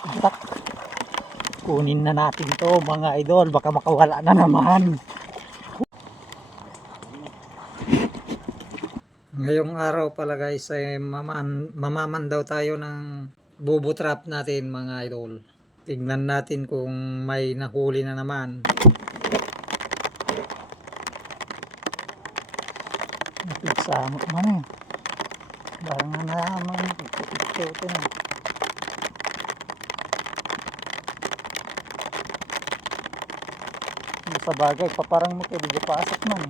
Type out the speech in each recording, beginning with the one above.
Tak, kunin na natin to mga idol, baka makawala na naman. Ngayong araw pala guys ay mamaman daw tayo ng bubo trap natin mga idol. Tingnan natin kung may nahuli na naman. Napigsama man eh. Barang na naman. Ito na. Sa bagay, paparang mo kayo, di pasok man.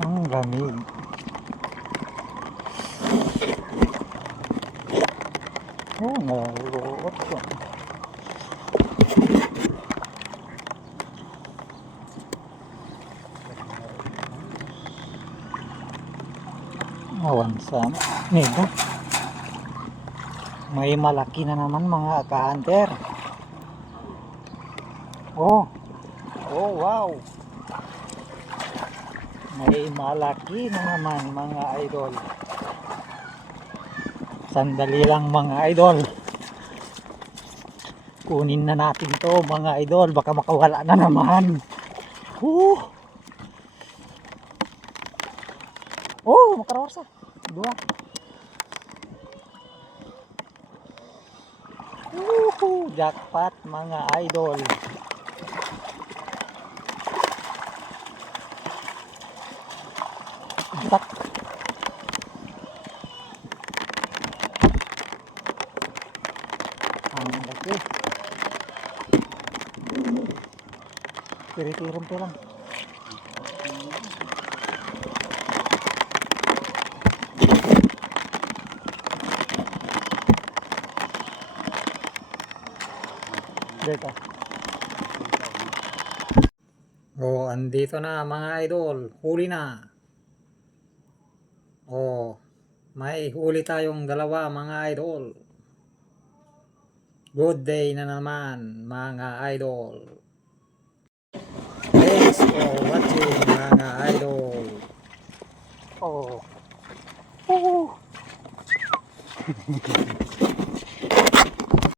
Ang lamig. Oh, naluot ko. Awan sana. Nego. May malaki na naman mga ka-hunter. Oh. Oh, wow. May malaki na naman mga idol. Sandali lang mga idol. Kunin na natin to mga idol, baka makawala na naman. Oh, makarawasa. Dua. Jackpot mga idol. Tak. Ang laki. Tiri-tiran to lang. Dito. Oh, andito na mga idol. Huli na. Oh, may huli tayong dalawa mga idol. Good day na naman mga idol. Thanks for watching mga idol. Oh.